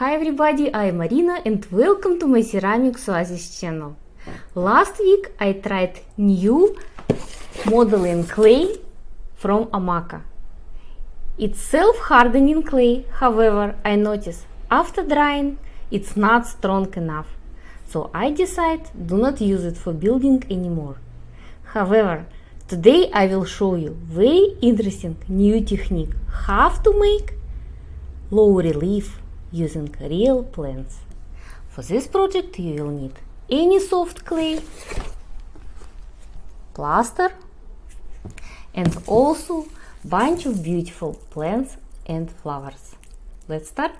Hi everybody, I'm Marina and welcome to my Ceramics Oasis channel. Last week I tried new modeling clay from Amaka. It's self-hardening clay, however, I noticed after drying it's not strong enough. So I decided do not use it for building anymore. However, today I will show you very interesting new technique how to make low relief using real plants. For this project you will need any soft clay, plaster, and also bunch of beautiful plants and flowers. Let's start.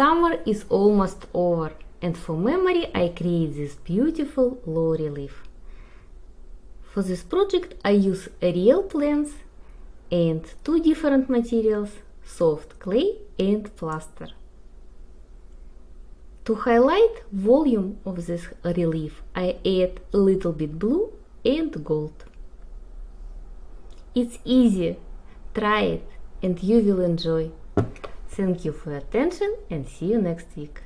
Summer is almost over, and for memory I create this beautiful low relief. For this project I use real plants and two different materials, soft clay and plaster. To highlight volume of this relief, I add a little bit blue and gold. It's easy, try it and you will enjoy. Thank you for your attention and see you next week.